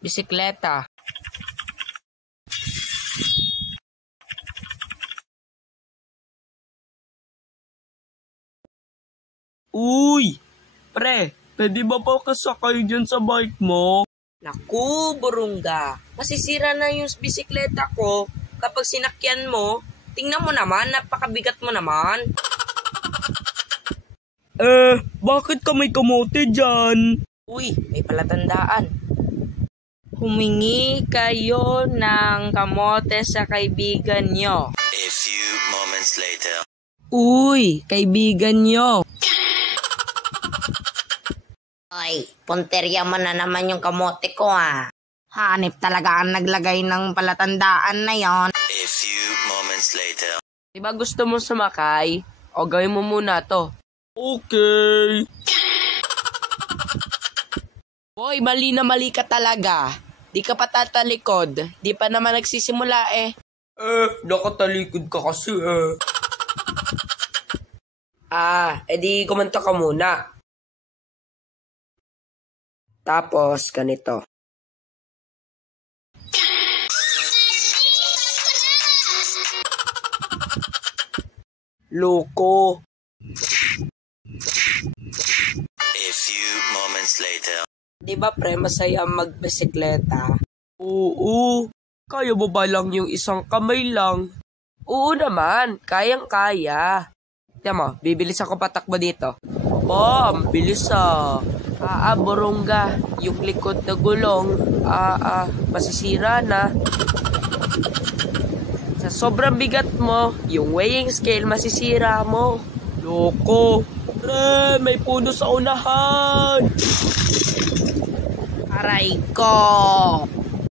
bisikleta. Uy! Pre, pwede ba pa kasakay dyan sa bike mo? Naku, Burungga. Masisira na yung bisikleta ko kapag sinakyan mo. Tingnan mo naman, napakabigat mo naman. Bakit ka may kamote dyan? Uy, may palatandaan. Humingi kayo ng kamote sa kaibigan nyo. A few moments later. Uy, kaibigan nyo. Ay, punterya mo na naman yung kamote ko Hanip talaga ang naglagay ng palatandaan na yon. A few moments later. Diba gusto mo sumakay? O gawin mo muna to. Okay. Hoy, mali na mali ka talaga. Di ka pa tatalikod. Di pa naman nagsisimula Nakatalikod ka kasi edi kumanta ka muna. Tapos, ganito. Loko. A few moments later. Di ba pre, masaya magbisikleta? Oo. Kaya mo ba lang yung isang kamay lang? Oo naman, kayang-kaya. Tiyan mo, bibilis ako patakbo dito. Ang bilis Burungga, yung likod na gulong, masisira na. Sa sobrang bigat mo, yung weighing scale masisira mo. Loko. Pre, may puno sa unahan. Aray ko!